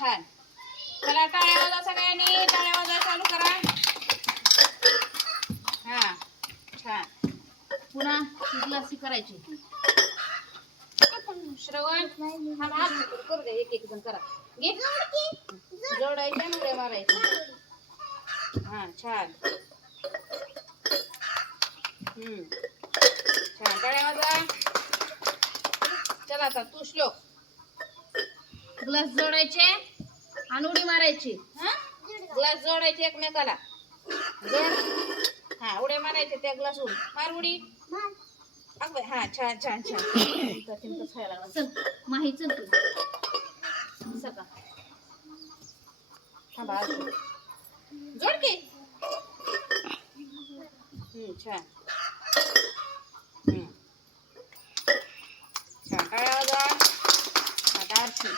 छान. चला टाळ्या वाजवा सगळ्यांनी, टाळ्या वाजवायला चालू करा. हा छान. पुन्हा ग्लासी करायची. श्रवण हा हात करू दे, एक एक जण करा. घे जोडायच्या उड्या मारायच्या. हा छान. छान टाळ्या वाजवा. चला आता तू श्लोक. ग्लास जोडायचे आणि उडी मारायची. हा ग्लास जोडायचे एकमेकाला. जोड. हा उड्या मारायचे त्या ग्लासहून. मार उडी. अगं हा छान छान छान. चल माही चल तू सका. थांबा जोड की. छान. छान टाळ्या वाजवा. आता आरशी.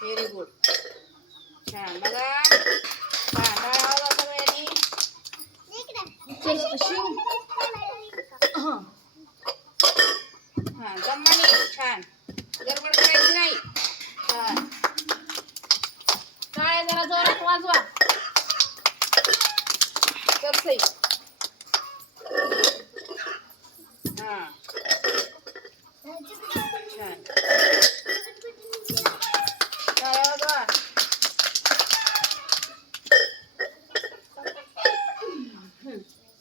Very good. छान बघा. छान टाळ्या वाजवा सगळ्यांनी. हा दमाने छान. गडबड करायची नाही. छान. टाळ्या जरा जोरात वाजवा. तर सही. हा छान. टाळ्या वाजवा.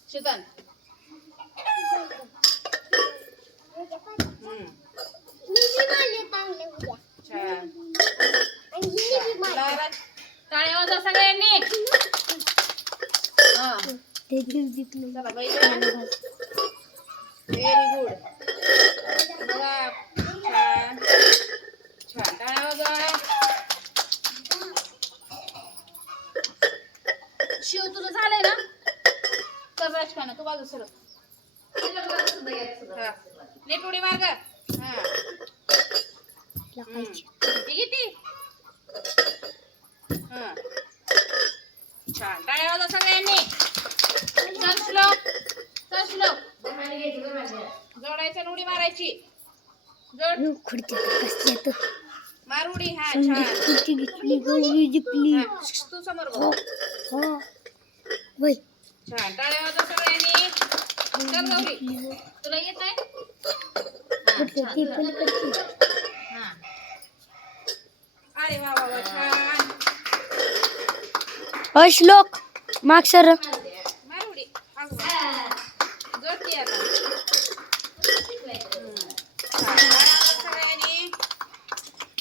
शीतल. छान. टाळ्या वाजवा सगळ्यांनी. चला बाई. Very good. बघा छान. छान टाळ्या वाजवा. शिव तुझं झालंय ना. तर राजकारण तू बाजू सरळ. नीट उडी मार ग. हा किती. हा छान टाळ्या वाजवा सगळ्यांनी. चल श्लोक. चल श्लोक. जोडायचं आणि उडी मारायची. जोड. मार उडी. हा छान. तू समोर बघ. छान टाळ्या वाजवा सगळ्यांनी. चल गौरी तुला येत आहे. हा अरे वा वा वा छान. श्लोक माग सर. मार उडी. जोड की आता.